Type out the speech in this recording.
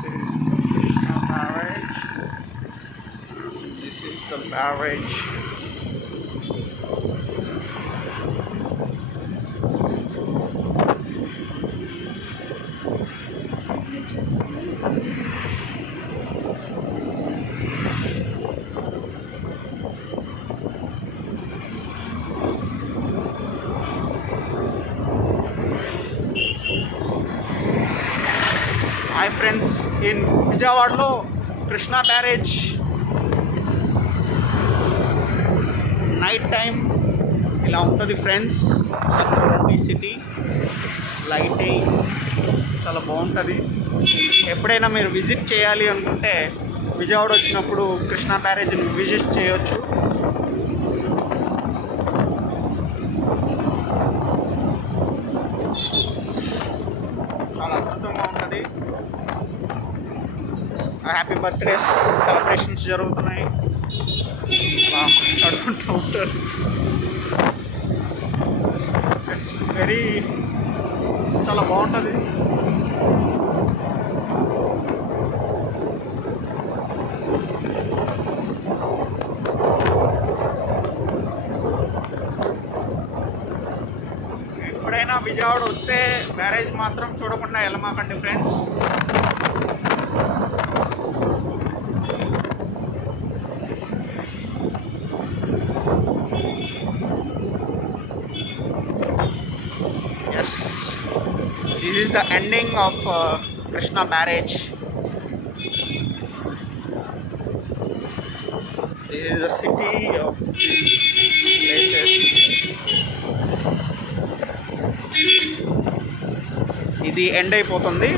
This is the barrage. Hi friends, in Vijayawada Krishna barrage night time ఇలా ఉంటుంది friends. చూడండి city lighting చాలా బాగుంటుంది. ఎప్పుడైనా మీరు విజిట్ చేయాలి అనుకుంటే విజయవాడ వచ్చినప్పుడు కృష్ణా బ్యారేజ్ని విజిట్ చేయొచ్చు. చాలా అద్భుతంగా ఉంటుంది. హ్యాపీ బర్త్డే సెలబ్రేషన్స్ జరుగుతున్నాయి. అలా మాట్లాడుకుంటూ ఉంటారు. ఇట్స్ వెరీ చాలా బాగుంటుంది. ఎప్పుడైనా విజయవాడ వస్తే బ్యారేజ్ మాత్రం చూడకుండా వెళ్ళమాకండి friends. Yes, this is the ending of Krishna barrage. This is the city of these places. ఇది ఎండ్ అయిపోతుంది.